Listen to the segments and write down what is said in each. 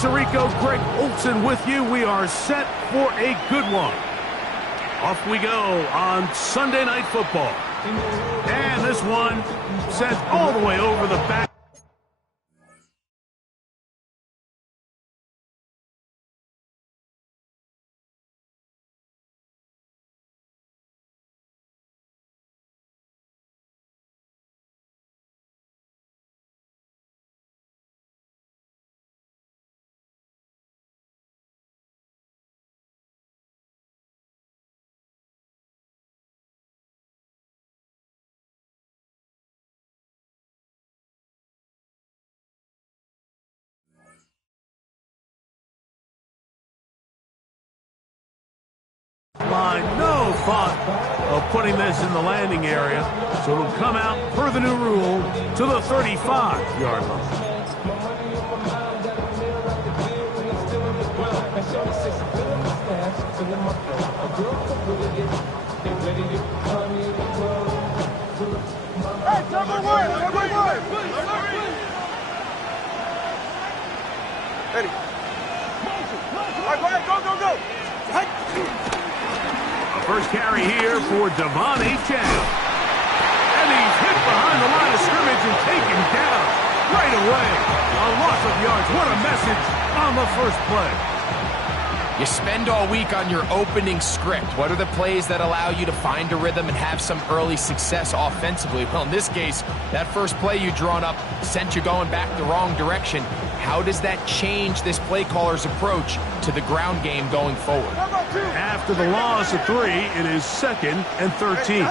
Tirico, Greg Olson with you. We are set for a good one. Off we go on Sunday Night Football. And this one sent all the way over the back. Line, no thought of putting this in the landing area, so it'll come out per the new rule to the 35-yard line. Hey, double word! Ready. All right, go ahead, go! First carry here for Devon Achane. And he's hit behind the line of scrimmage and taken down right away. A loss of yards. What a message on the first play. You spend all week on your opening script. What are the plays that allow you to find a rhythm and have some early success offensively? Well, in this case, that first play you drawn up sent you going back the wrong direction. How does that change this play caller's approach to the ground game going forward? After the loss of 3, it is 2nd and 13.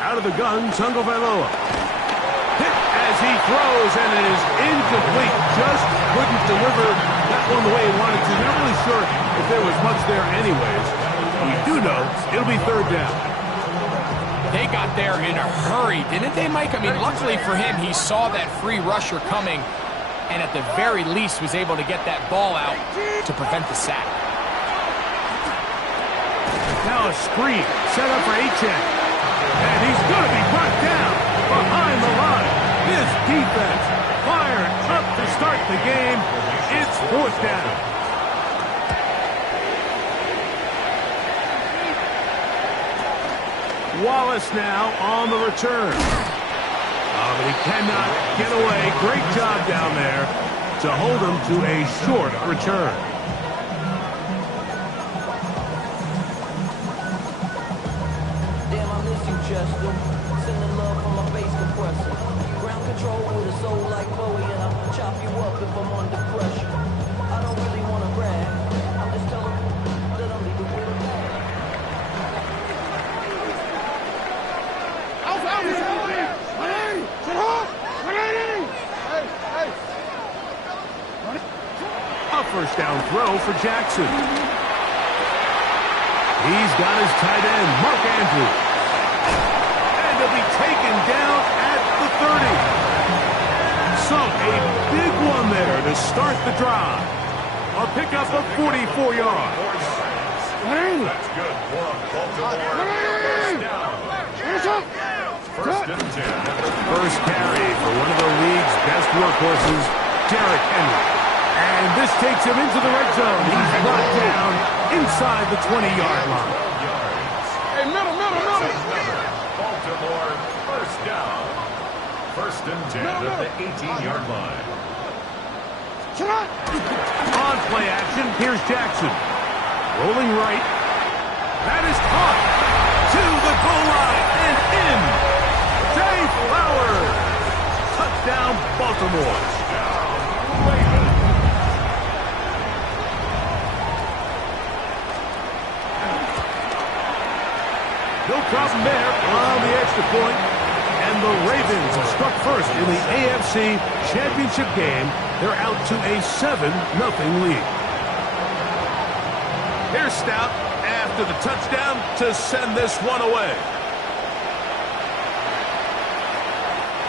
Out of the gun, Tagovailoa. Hit as he throws, and it is incomplete. Just couldn't deliver that one the way he wanted to. Not really sure if there was much there anyways. We do know it'll be 3rd down. They got there in a hurry, didn't they, Mike? I mean, luckily for him, he saw that free rusher coming and at the very least was able to get that ball out to prevent the sack. Now a screen set up for Achane. And he's going to be brought down behind the line. This defense fired up to start the game. It's 4th down. Wallace now on the return. Oh, but he cannot get away. Great job down there to hold him to a short return. Chester, sending love from my bass compressor. Ground control with a soul like Bowie, and I'll chop you up if I'm under pressure. I don't really want to brag. I'm just telling you that I'm leaving with a bag. A first down throw for Jackson. He's got his tight end, Mark Andrews. He'll be taken down at the 30. So a big one there to start the drive. A pickup of 44 yards. That's good for a Baltimore first down. First and 10. First carry for one of the league's best workhorses, Derrick Henry. And this takes him into the red zone. He's brought down inside the 20-yard line. Hey, middle. Baltimore first down. First and 10 at the 18-yard line. On play action, here's Jackson. Rolling right. That is caught to the goal line and in. Zay Flowers. Touchdown, Baltimore. No problem there on the extra point. And the Ravens have struck first in the AFC Championship game. They're out to a 7-0 lead. Here's Stout after the touchdown to send this one away.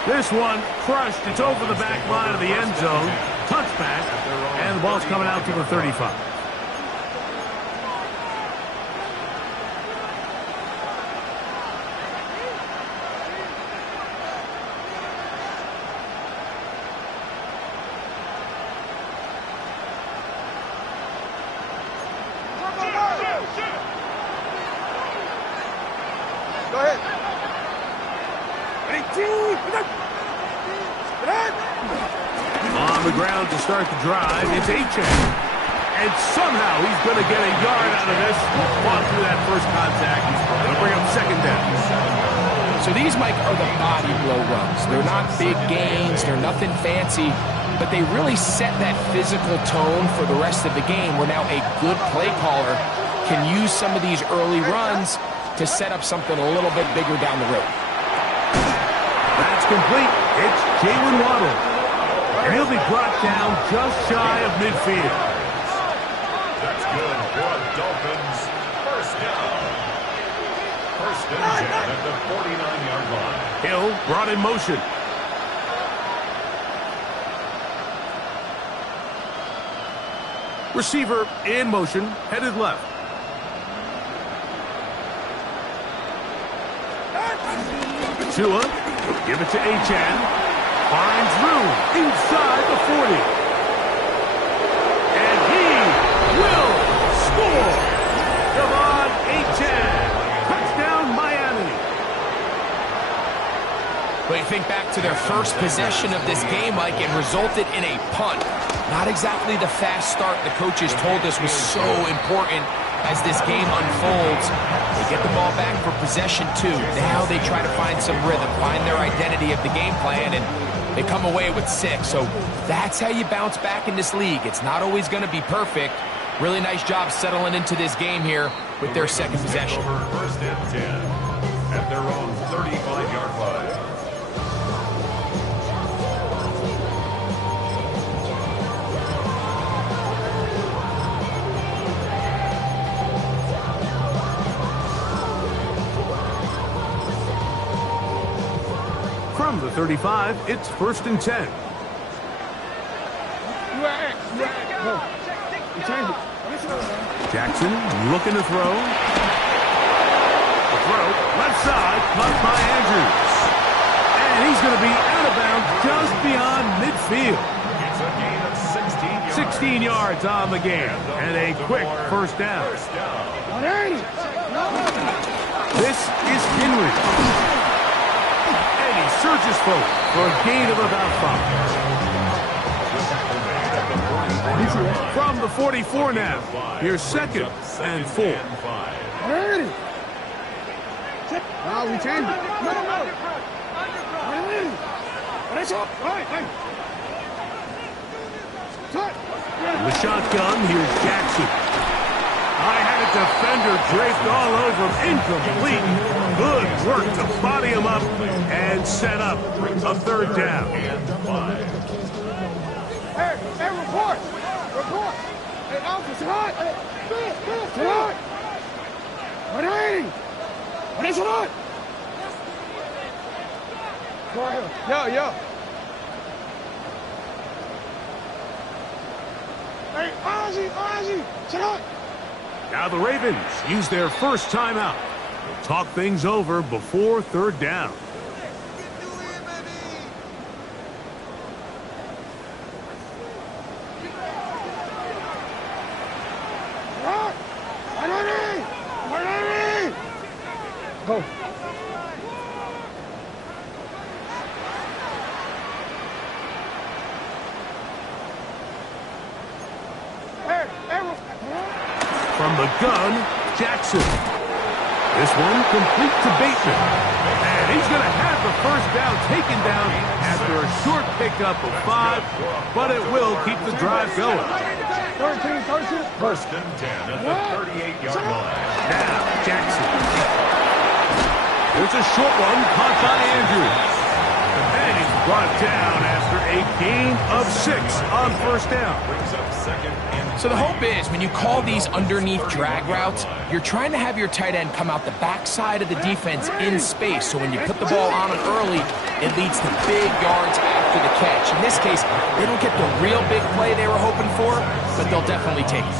This one crushed. It's over the back line of the end zone. Touchback. And the ball's coming out to the 35. Go ahead. On the ground to start the drive, it's Achane. And somehow he's going to get a yard out of this. Fought through that first contact. They'll bring up second down. So these, Mike, are the body blow runs. They're not big gains. They're nothing fancy. But they really set that physical tone for the rest of the game where now a good play caller can use some of these early runs to set up something a little bit bigger down the road. That's complete. It's Jalen Waddle. And he'll be brought down just shy of midfield. That's good for Dolphins. First down. First and 10 at the 49-yard line. Hill brought in motion. Receiver in motion, headed left. Tua, give it to Achane. Finds room inside the 40. And he will score. Devon Achane. Touchdown, Miami. But you think back to their first possession of this game, Mike, it resulted in a punt. Not exactly the fast start the coaches told us was so important as this game unfolds. They get the ball back for possession 2. Now they try to find some rhythm, find their identity of the game plan, and they come away with 6. So that's how you bounce back in this league. It's not always going to be perfect. Really nice job settling into this game here with their second possession. First and 10 at their own 35-yard line. From the 35, it's first and 10. Jackson looking to throw. The throw, left side, caught by Andrews. And he's going to be out of bounds just beyond midfield. It's a gain of 16 yards. 16 yards on the game. And a quick first down. This is Henry. And he surges forward for a gain of about 5. From the 44 now. Here's second and 4. We change it. The shotgun, here's Jackson. I had a defender draped all over him. Incomplete. Good work to body him up and set up a third down. Hey, report. Hey, Alpha, sit hot. Sit hot. What is it on? Yo. Hey, Ozzy, sit hot. Now the Ravens use their first timeout. They'll talk things over before third down. Go. From the gun, Jackson. This one complete to Bateman. And he's going to have the first down taken down after a short pickup of 5, but it will keep the drive going. 13. First and 10 at the 38-yard line. Now, Jackson. There's a short one caught by Andrews. And he's brought down after a gain of 6 on first down. Brings up second and So the hope is when you call these underneath drag routes, you're trying to have your tight end come out the backside of the defense in space. So when you put the ball on him early, it leads to big yards after the catch. In this case, they don't get the real big play they were hoping for, but they'll definitely take it.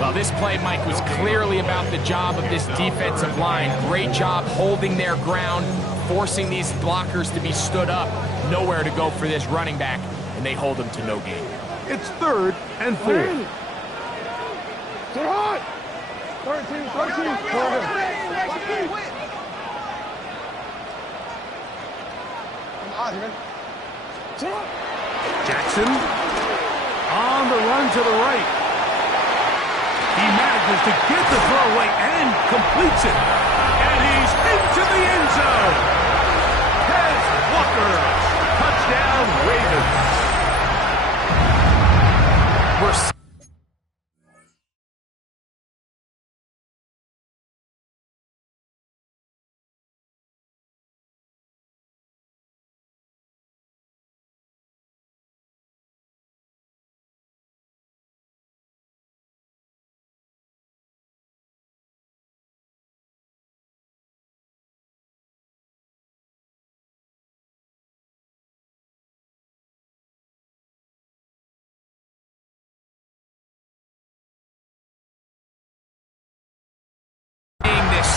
Well, this play, Mike, was clearly about the job of this defensive line. Great job holding their ground, forcing these blockers to be stood up. Nowhere to go for this running back, and they hold him to no gain. It's third and 4. Sit hot. 13. Jackson on the run to the right. He manages to get the throw away and completes it. And he's into the end zone. Quez Walker, touchdown Ravens.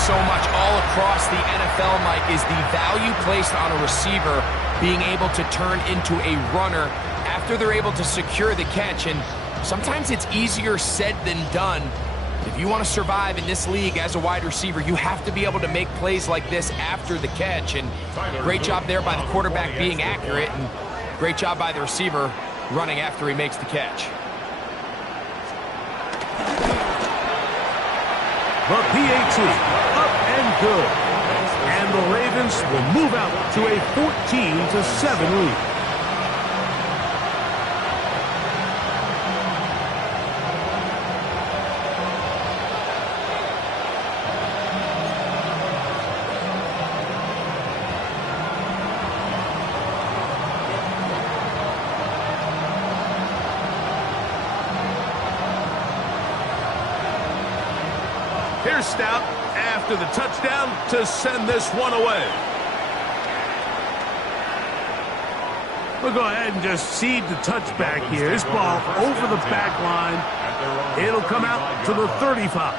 So much all across the NFL, Mike, is the value placed on a receiver being able to turn into a runner after they're able to secure the catch. And sometimes it's easier said than done. If you want to survive in this league as a wide receiver, you have to be able to make plays like this after the catch. And great job there by the quarterback being accurate, and great job by the receiver running after he makes the catch. The PAT, up and good. And the Ravens will move out to a 14-7 lead. Here's Stout after the touchdown to send this one away. We'll go ahead and just cede the touchback here. This ball over the back line. It'll come out to the 35.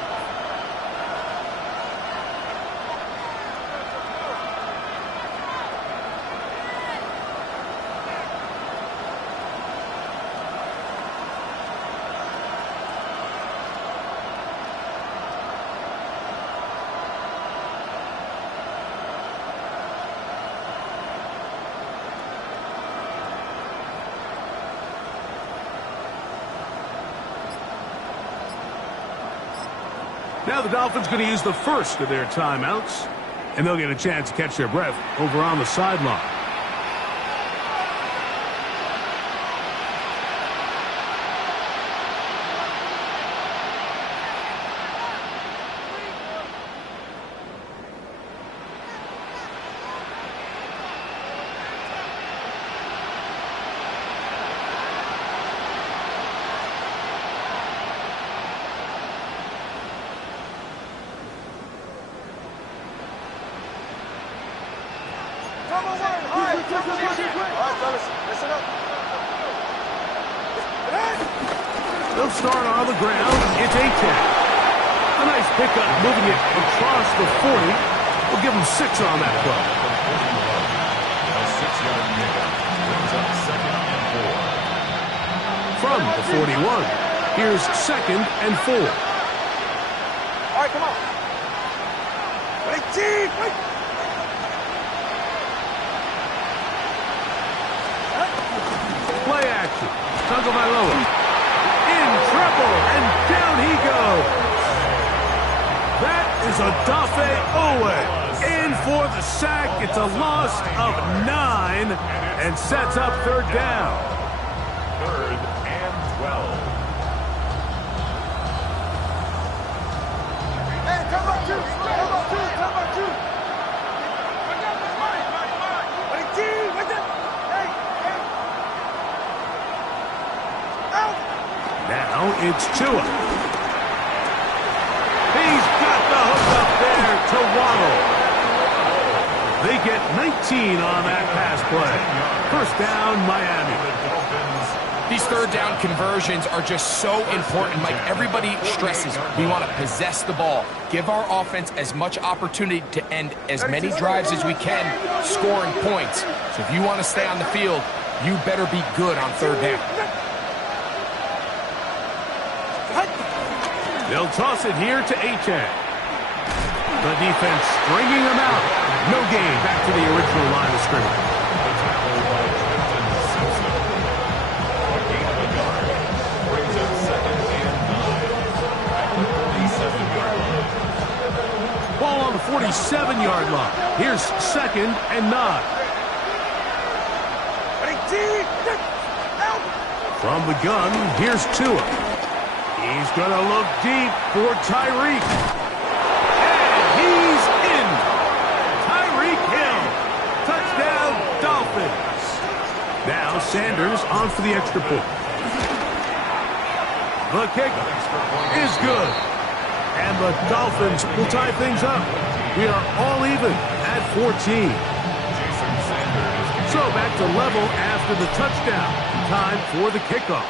Now the Dolphins going to use the first of their timeouts, and they'll get a chance to catch their breath over on the sideline. They'll start on the ground. It's A-Tech. A nice pickup, moving it across the 40. We'll give them 6 on that play. A 6-yard pickup brings up 2nd and 4. From the 41, here's 2nd and 4. All right, come on. Wait, Chief, wait. Play action. Tagovailoa in trouble, and down he goes. That is Odafe Oweh in for the sack. It's a loss of 9 and sets up 3rd down. 3rd and 12. Hey, come on, two. Come on, two. Come on, two. Wait, Chief, wait there. Hey, hey. Out. Now it's Tua. He's got the hook up there to Waddle. They get 19 on that pass play. 1st down, Miami. These 3rd down conversions are just so important, Mike. Everybody stresses we want to possess the ball, give our offense as much opportunity to end as many drives as we can, scoring points. So if you want to stay on the field, you better be good on 3rd down. They'll toss it here to A-Tech. The defense stringing them out. No gain. Back to the original line of scrimmage. 47-yard line. Here's 2nd and 9. From the gun, here's Tua. He's going to look deep for Tyreek. And he's in. Tyreek Hill. Touchdown, Dolphins. Now Sanders on for the extra point. The kick is good. And the Dolphins will tie things up. We are all even at 14. So back to level after the touchdown. Time for the kickoff.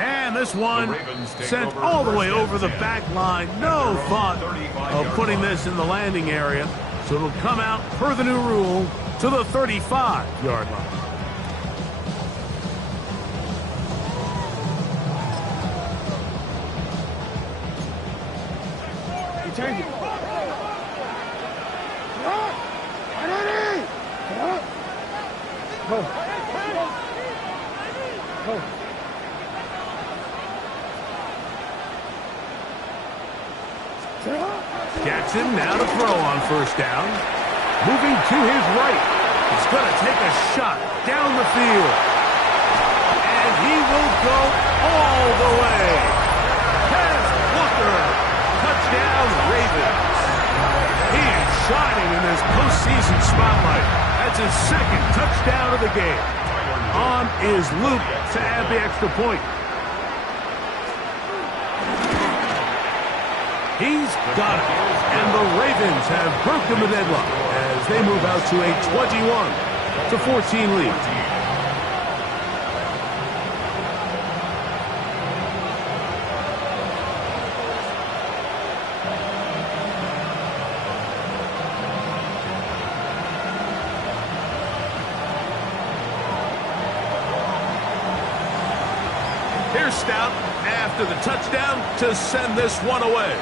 And this one sent all the way over the back line. No thought of putting this in the landing area. So it'll come out, per the new rule, to the 35-yard line. Change it. Jackson now to throw on first down. Moving to his right. He's going to take a shot down the field. And he will go all the way. Kenneth Walker. Touchdown, Ravens. He is shining in this postseason spotlight. That's his 2nd touchdown of the game. On is Luke to add the extra point. He's got it. And the Ravens have broken the deadlock as they move out to a 21-14 lead. Here's Stout after the touchdown to send this one away.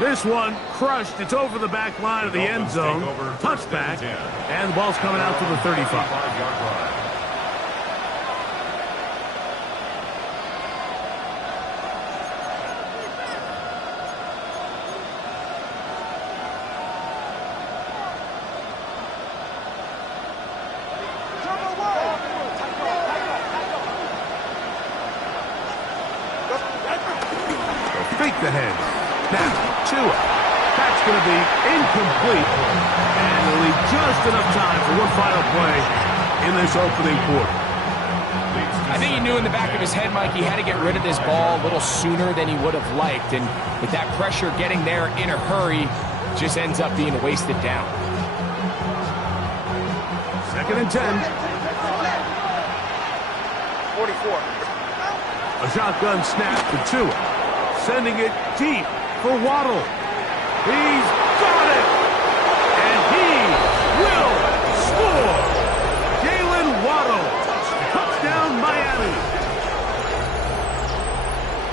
This one crushed. It's over the back line of the end zone. Touchback. And the ball's coming out to the 35. Fake the head. Now, Tua. That's going to be incomplete. And it'll leave just enough time for one final play in this opening quarter. I think he knew in the back of his head, Mike, he had to get rid of this ball a little sooner than he would have liked. And with that pressure getting there in a hurry, just ends up being a wasted down. 2nd and 10. 44. A shotgun snap to Tua. Sending it deep for Waddle. He's got it! And he will score! Jalen Waddle. Touchdown, Miami.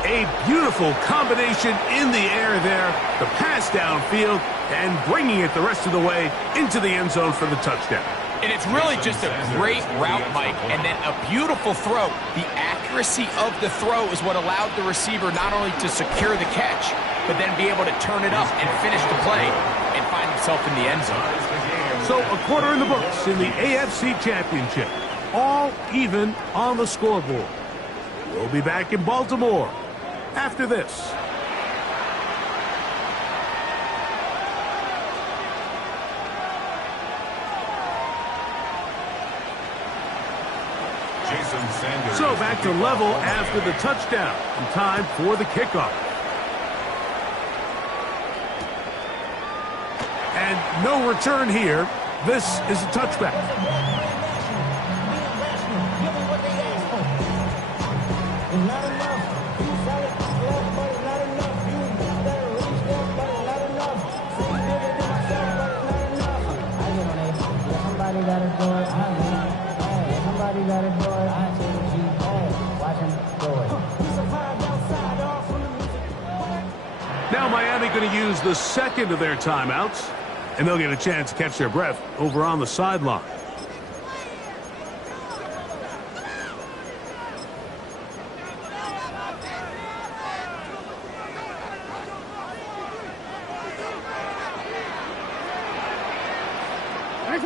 A beautiful combination in the air there. The pass downfield and bringing it the rest of the way into the end zone for the touchdown. And it's really just a great route, Mike, and then a beautiful throw. The accuracy of the throw is what allowed the receiver not only to secure the catch, but then be able to turn it up and finish the play and find himself in the end zone. So a quarter in the books in the AFC Championship. All even on the scoreboard. We'll be back in Baltimore after this. So back to level after the touchdown. And time for the kickoff. And no return here. This is a touchback. Now Miami going to use the 2nd of their timeouts, and they'll get a chance to catch their breath over on the sideline. No,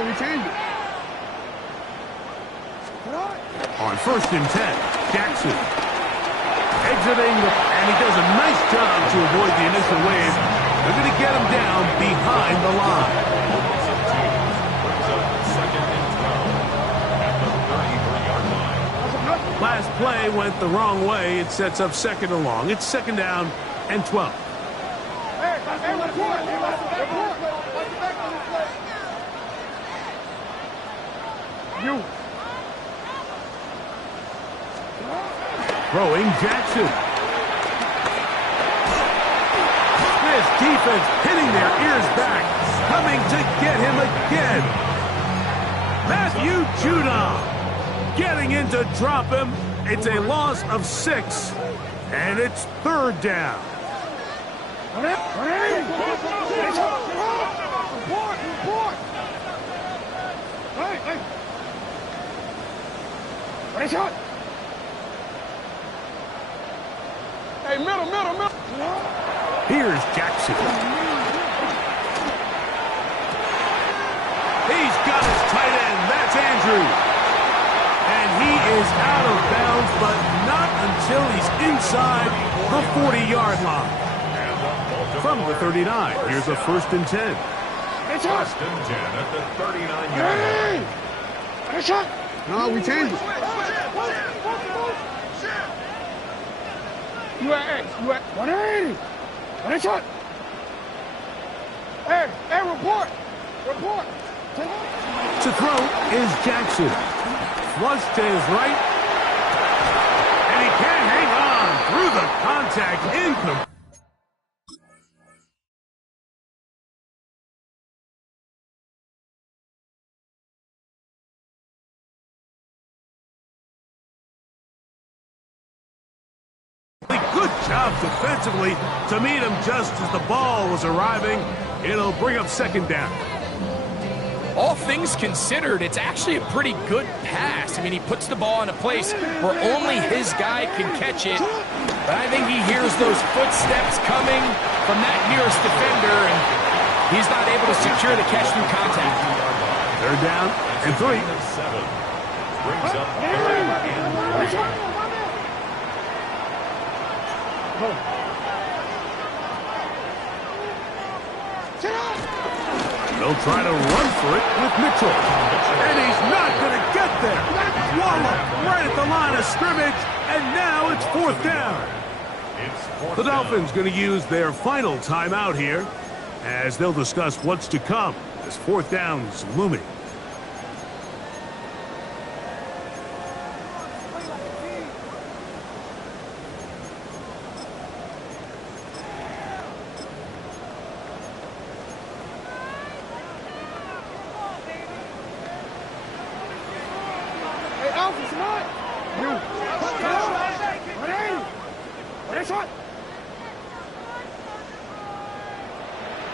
we changed it. On 1st and 10, Jackson. Exiting, and he does a nice job to avoid the initial wave. They're going to get him down behind the line. Second and 12 at the 33-yard line. Last play went the wrong way. It sets up 2nd and long. It's 2nd down and 12. Hey, report. You. Throwing Jackson. This defense pinning their ears back, coming to get him again. Matthew Judon getting in to drop him. It's a loss of 6, and it's 3rd down. Hey, middle. Here's Jackson. He's got his tight end. That's Andrews. And he is out of bounds, but not until he's inside the 40-yard line. From the 39, here's a 1st and 10. 1st and 10 at the 39-yard line. No, we changed it. You at X. You at 180. What is it? Hey, report. To throw is Jackson. Flush to his right. And he can't hang on through the contact. Incomplete. Good job defensively to meet him just as the ball was arriving. It'll bring up 2nd down. All things considered, it's actually a pretty good pass. I mean, he puts the ball in a place where only his guy can catch it. But I think he hears those footsteps coming from that nearest defender, and he's not able to secure the catch through contact. 3rd down and 3. 7 brings up 3rd and 3. They'll try to run for it with Mitchell. And he's not going to get there. Wallop right at the line of scrimmage, and now it's 4th down. The Dolphins going to use their final timeout here as they'll discuss what's to come as 4th down's looming.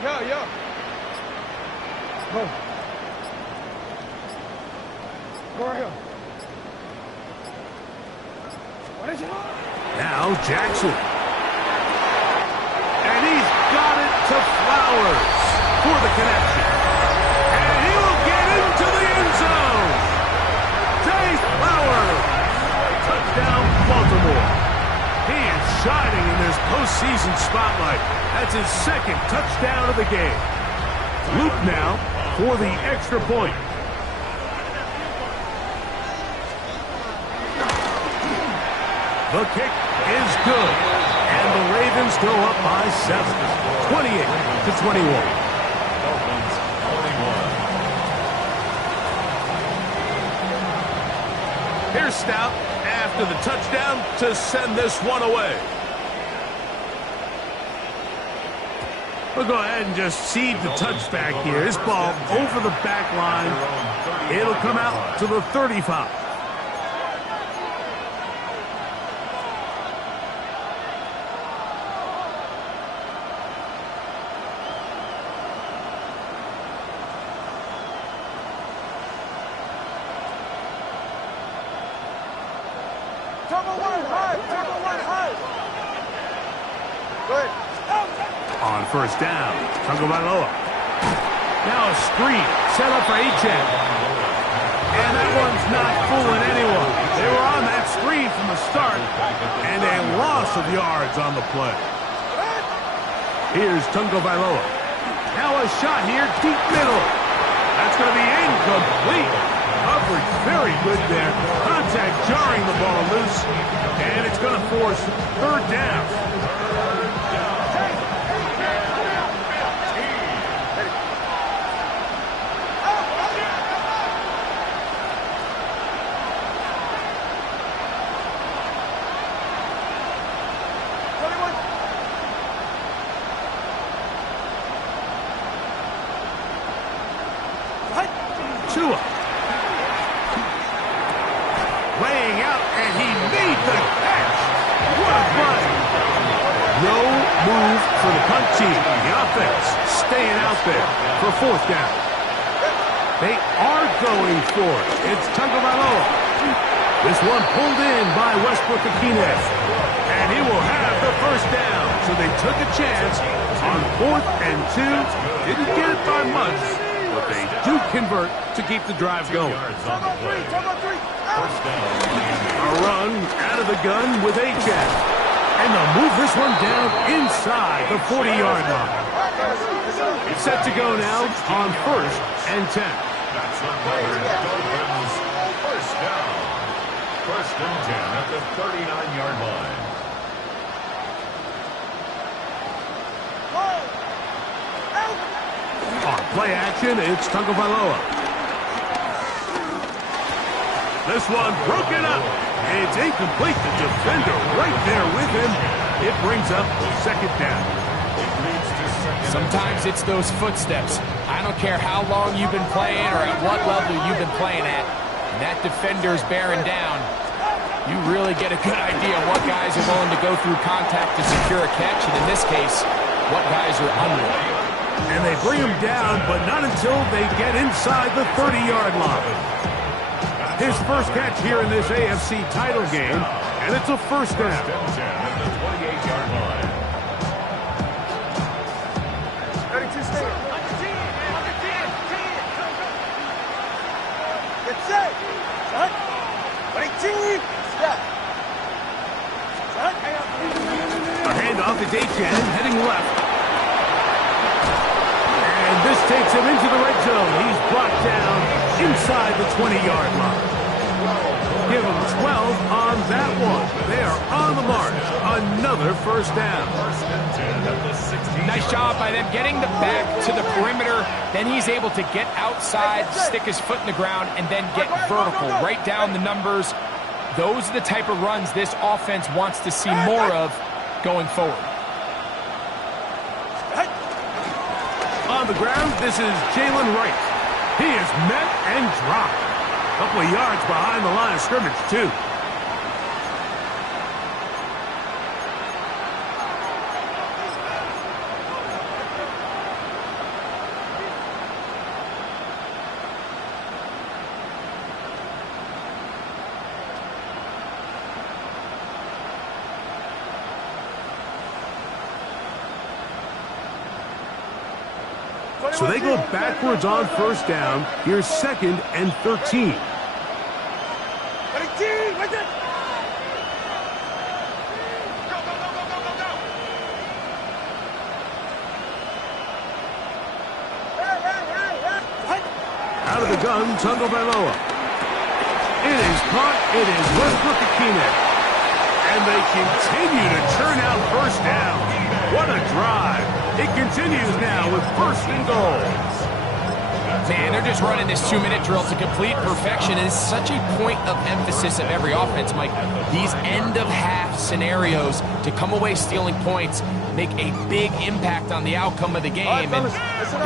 Yeah. Go right here. What is it? Now Jackson. And he's got it to Flowers for the connection. And he will get into the end zone. Chase Flowers. Touchdown, Baltimore. He is shining in this postseason spotlight. That's his 2nd touchdown of the game. Luke now for the extra point. The kick is good. And the Ravens go up by 7. 28-21. Dolphins 41. Here's Stout after the touchdown to send this one away. We'll go ahead and just cede the touchback here. This ball over the back line. It'll come out to the 35. Turbo On first down, Tagovailoa. Now a screen set up for Achane. And that one's not fooling anyone. They were on that screen from the start, and a loss of yards on the play. Here's Tagovailoa. Now a shot here, deep middle. That's going to be incomplete. Coverage very good there. Contact jarring the ball loose, and it's going to force third down. Tua. Laying out, and he made the catch. What a play. No move for the punt team. The offense staying out there for fourth down. They are going for it. It's Tagovailoa. This one pulled in by Westbrook-Ikhine. And he will have the first down. So they took a chance on 4th and 2. Didn't get it by much, but they do convert to keep the drive going. A run out of the gun with Achane. And they'll move this one down inside the 40-yard line. It's set to go now on 1st and 10. That's another Dolphins first down. 1st and 10 at the 39-yard line. On play action, it's Tagovailoa. This one broken up. It's incomplete. The defender right there with him. It brings up second down. Sometimes it's those footsteps. I don't care how long you've been playing or at what level you've been playing at. And that defender's bearing down. You really get a good idea of what guys are willing to go through contact to secure a catch, and in this case, what guys are unwilling. And they bring him down, but not until they get inside the 30-yard line. His first catch here in this AFC title game, and it's a first down. 1st and 10 at the 28-yard line. Ready to stay. On the 10. On the 10. Get set. Son. 22. Step. Son. A handoff is Achane heading left. And this takes him into the red zone. He's brought down inside the 20-yard line. Give him 12 on that one. They are on the march. Another first down. 1st and 10 at the 16. Nice job by them getting the back to the perimeter. Then he's able to get outside, stick his foot in the ground, and then get vertical, right down the numbers. Those are the type of runs this offense wants to see more of going forward. On the ground, this is Jalen Wright. He is met and dropped. A couple of yards behind the line of scrimmage, too. So they go backwards on first down. Here's 2nd and 13. Out of the gun, Tagovailoa. It is caught. It is Westbrook-Ikhine. And they continue to churn out first down. What a drive. It continues now with 1st and goal. Man, they're just running this 2-minute drill to complete perfection. And it's such a point of emphasis of every offense, Mike. These end-of-half scenarios to come away stealing points make a big impact on the outcome of the game. And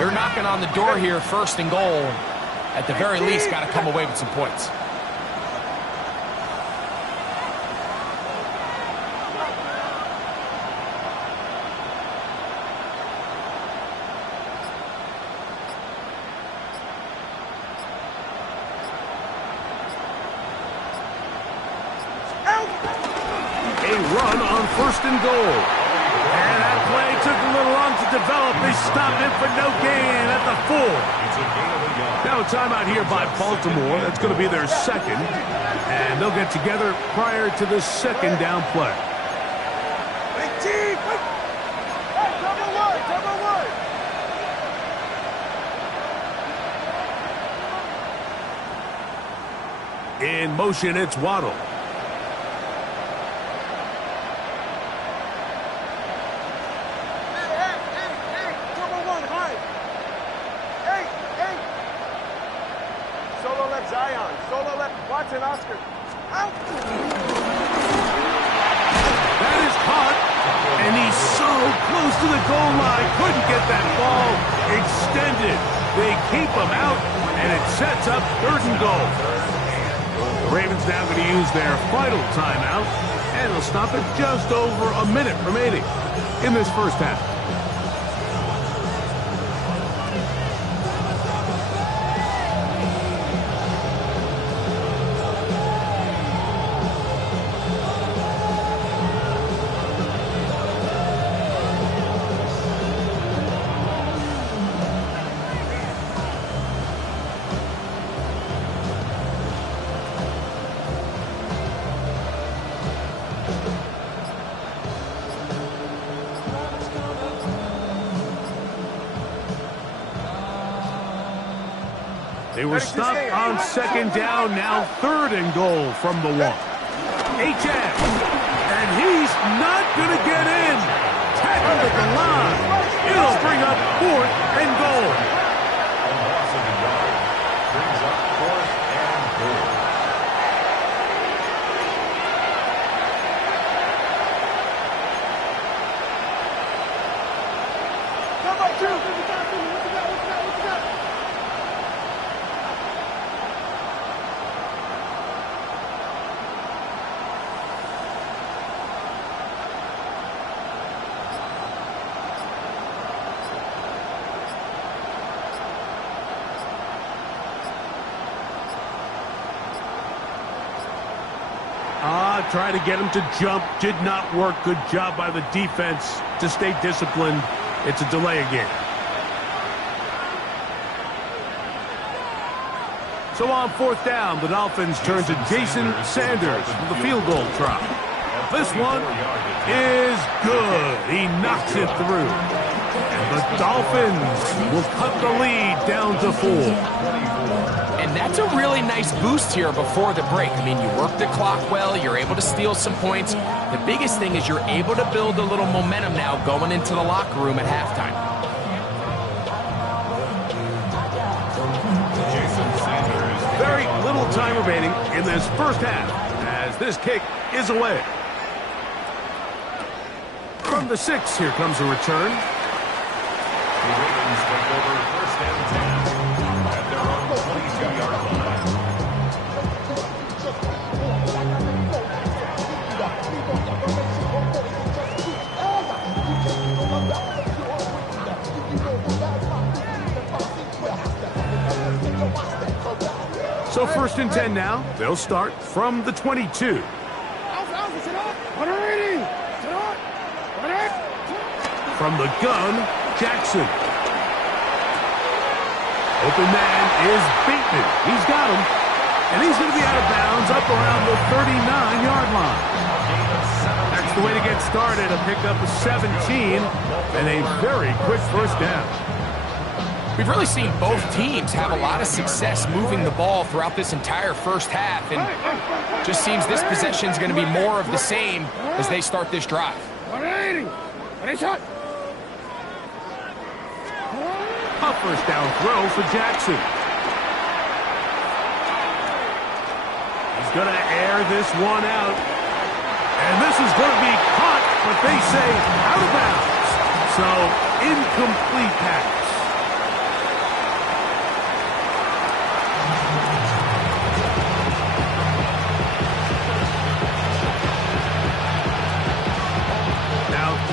you're knocking on the door here, 1st and goal. At the very least, got to come away with some points. run on 1st and goal. And that play took a little long to develop. They stopped it for no gain at the 4. Now a timeout here by Baltimore. That's going to be their second. And they'll get together prior to the 2nd down play. Hey, cover one. In motion, it's Waddle. Hey, cover one, high. Hey. Solo left Zion. Solo left Watson Oscar. Out. That is caught. And he's so close to the goal line. Couldn't get that ball extended. They keep him out, and it sets up 3rd and goal. The Ravens now going to use their final timeout, and they'll stop at just over a minute remaining in this first half. They were stopped on 2nd down, now 3rd and goal from the 1. HF, and he's not going to get in. Tackled at the line. It'll bring up 4th and goal. Brings up 4th and goal. Cover two. Try to get him to jump. Did not work. Good job by the defense to stay disciplined. It's a delay again. So on 4th down, the Dolphins turn to Jason Sanders for the field goal try. This one is good. He knocks it through. And the Dolphins will cut the lead down to 4. And that's a really nice boost here before the break. I mean, you work the clock well, you're able to steal some points. The biggest thing is you're able to build a little momentum now going into the locker room at halftime. Very little time remaining in this first half as this kick is away. From the 6, here comes a return. The Ravens take over 1st and 10 at their own 22-yard line. So 1st and 10 now. They'll start from the 22. From the gun, Jackson. Open man is Bateman. He's got him. And he's going to be out of bounds up around the 39-yard line. That's the way to get started. A pickup of 17 and a very quick first down. We've really seen both teams have a lot of success moving the ball throughout this entire first half, and just seems this possession is going to be more of the same as they start this drive. A first down throw for Jackson. He's going to air this one out. And this is going to be caught, but they say out of bounds. So, incomplete pass.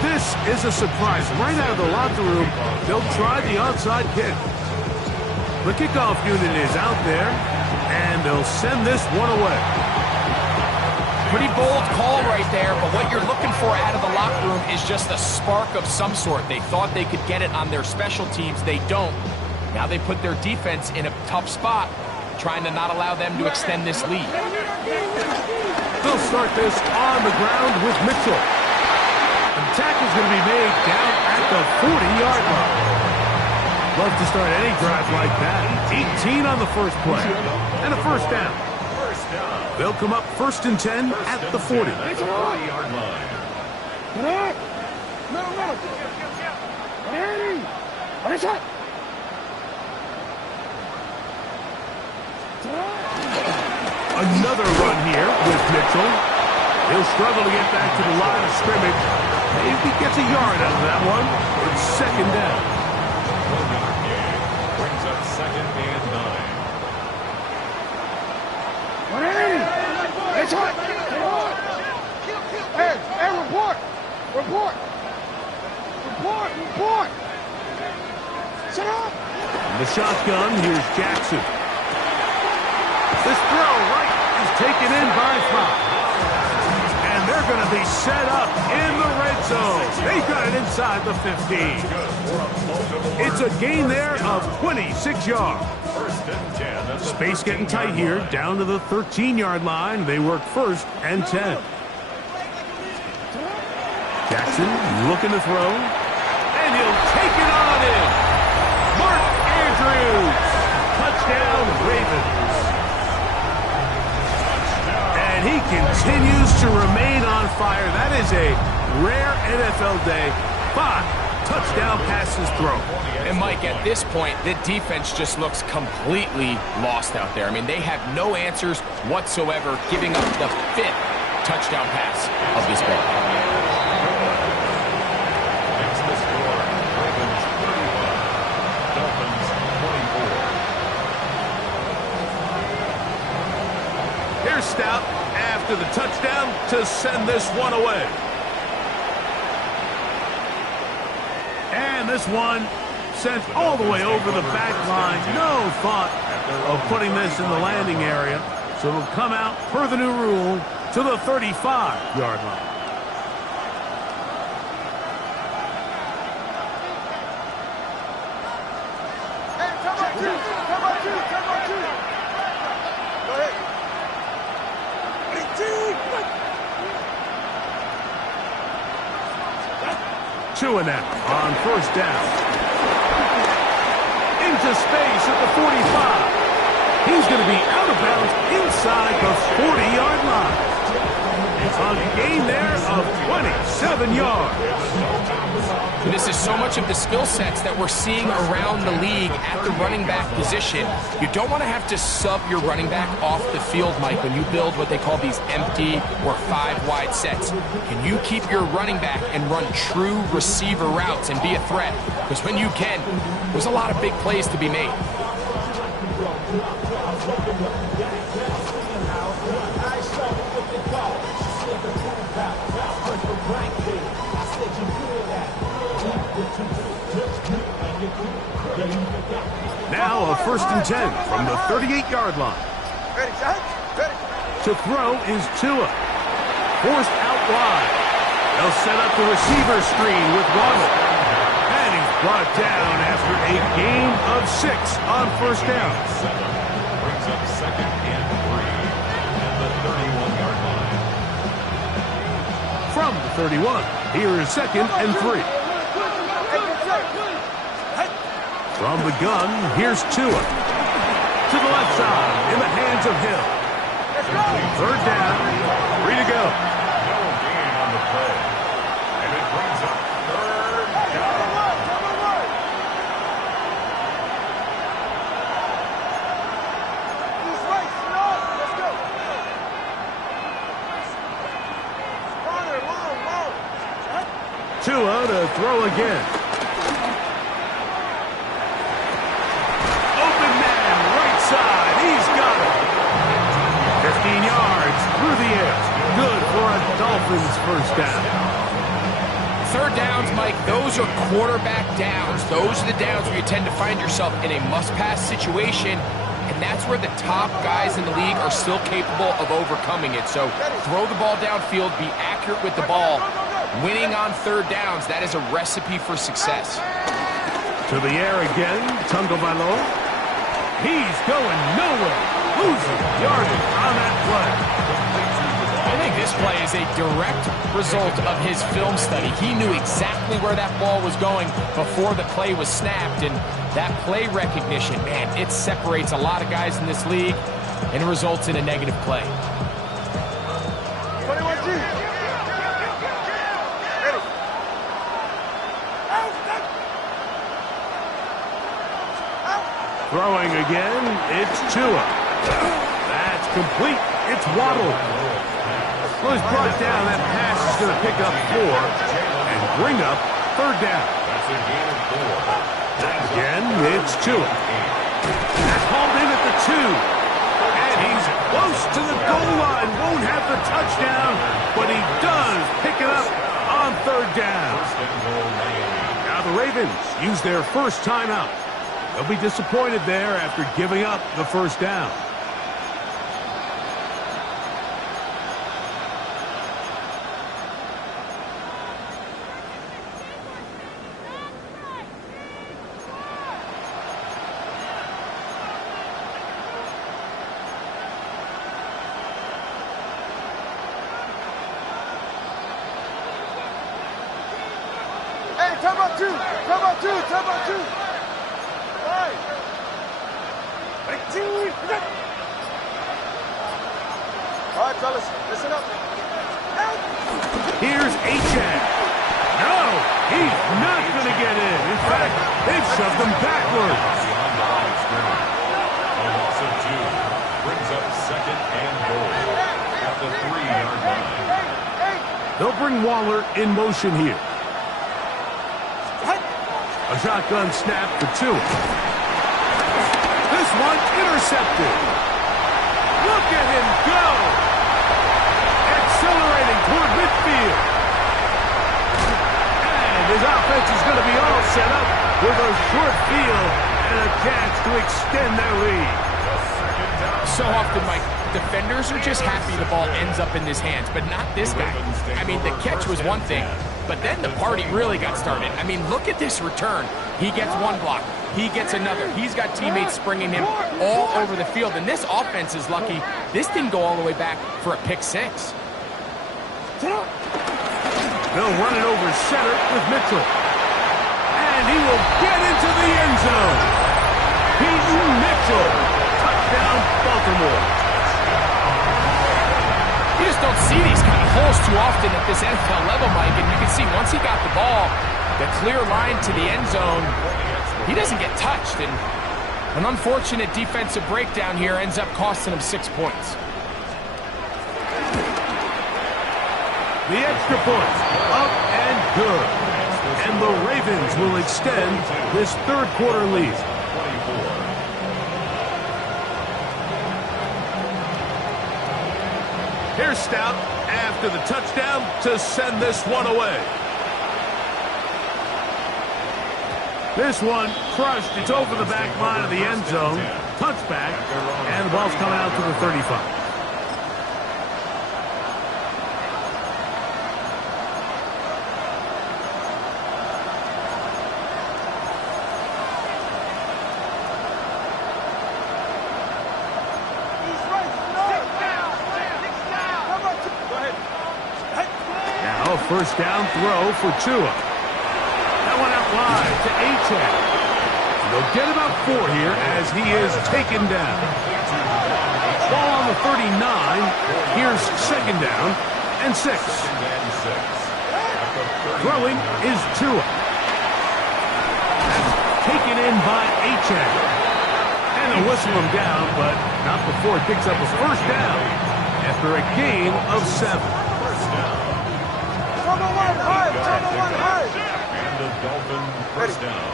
This is a surprise. Right out of the locker room, they'll try the onside kick. The kickoff unit is out there, and they'll send this one away. Pretty bold call right there, but what you're looking for out of the locker room is just a spark of some sort. They thought they could get it on their special teams. They don't. Now they put their defense in a tough spot, trying to not allow them to extend this lead. They'll start this on the ground with Mitchell. The tackle's going to be made down at the 40-yard line. Love to start any drive like that. 18 on the first play. And a first down. They'll come up 1st and 10 at the 40. 40-yard line. Another run here with Mitchell. He'll struggle to get back to the line of scrimmage. Maybe gets a yard out of that one. It's 2nd down. 1-yard gain brings up 2nd and 9. Hey, report! Shut up! In the shotgun, here's Jackson. This throw right is taken in by Fox. And they're going to be set up in the red zone. They got it inside the 15. It's a gain there of 26 yards. 1st and 10. Space getting tight here, down to the 13-yard line. They work 1st and 10. Jackson looking to throw. And he'll take it on in. Mark Andrews. Touchdown, Ravens. And he continues to remain on fire. That is a rare NFL day. 5 touchdown passes thrown. And Mike, at this point, the defense just looks completely lost out there. I mean, they have no answers whatsoever, giving up the 5th touchdown pass of this game. Next the score, Ravens 35, Dolphins 24. Here's Stout after the touchdown to send this one away. And this one sent all the way over the back line. No thought of putting this in the landing area. So it'll come out, per the new rule, to the 35-yard line. Hey, come on, two. Go ahead. Tua now on 1st down. Into space at the 45. He's going to be out of bounds inside the 40-yard line. A gain there of 27 yards. This is so much of the skill sets that we're seeing around the league at the running back position. You don't want to have to sub your running back off the field, Mike, when you build what they call these empty or 5-wide sets. Can you keep your running back and run true receiver routes and be a threat? Because when you can, there's a lot of big plays to be made. Now a 1st and 10 from the 38-yard line. Ready, Jack? Ready. To throw is Tua. Forced out wide. They'll set up the receiver screen with Waddle. And he's brought down after a gain of 6 on 1st down. 7 brings up 2nd and 3 at the 31-yard line. From the 31, here is 2nd and 3. From the gun, here's Tua. To the left side, in the hands of Hill. 3rd down, 3 to go. No gain on the play. And it brings up 3rd down. This way, let's go. Long. Tua to throw again. He's got it. 15 yards through the air. Good for a Dolphins 1st down. 3rd downs, Mike, those are quarterback downs. Those are the downs where you tend to find yourself in a must-pass situation, and that's where the top guys in the league are still capable of overcoming it. So throw the ball downfield, be accurate with the ball. Winning on third downs, that is a recipe for success. To the air again, Tagovailoa. He's going nowhere. Losing yardage on that play. I think this play is a direct result of his film study. He knew exactly where that ball was going before the play was snapped, and that play recognition, man, it separates a lot of guys in this league and results in a negative play. 21G. Ready. Throwing again, it's Tua. That's complete. It's Waddle. Well, he's brought down. That pass is going to pick up 4 and bring up third down. That's a gain of 4. Again, it's Tua. That's hauled in at the 2. And he's close to the goal line. Won't have the touchdown, but he does pick it up on third down. Now the Ravens use their first timeout. They'll be disappointed there after giving up the first down. Hey, time out 2. Time out 2. Time out 2. Right. All right, fellas, listen up. Here's Achane. No, he's not going to get in. In fact, they've shoved him backwards. A loss of 2 brings up second and goal at the 3-yard line. They'll bring Waller in motion here. A shotgun snap for 2. This one intercepted. Look at him go. Accelerating toward midfield. And his offense is going to be all set up with a short field and a chance to extend their lead. So often, Mike, defenders are just happy the ball ends up in his hands, but not this guy. I mean, the catch was one thing, but then the party really got started. I mean, look at this return. He gets one block. He gets another. He's got teammates springing him all over the field, and this offense is lucky. This didn't go all the way back for a pick 6. They'll run it over center with Mitchell. And he will get into the end zone. Peyton Mitchell. Touchdown, Baltimore. You just don't see these kind of holes too often at this NFL level, Mike, and you can see once he got the ball, the clear line to the end zone, he doesn't get touched, and an unfortunate defensive breakdown here ends up costing him 6 points. The extra point, up and good. And the Ravens will extend this third quarter lead. Here's Stout after the touchdown to send this one away. This one crushed. It's over the back line of the end zone. Touchback, and the ball's coming out to the 35. First down throw for Tua. That one out wide to Achane. They'll get about 4 here as he is taken down. Ball on the 39. Here's second down and 6. Throwing is Tua. That's taken in by Achane. And they'll whistle him down, but not before he picks up a first down after a gain of 7. And the Dolphin first down.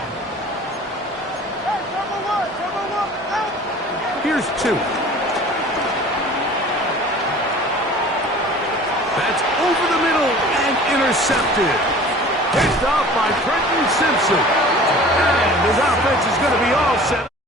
Here's 2. That's over the middle and intercepted. Picked off by Trenton Simpson. And his offense is going to be all set.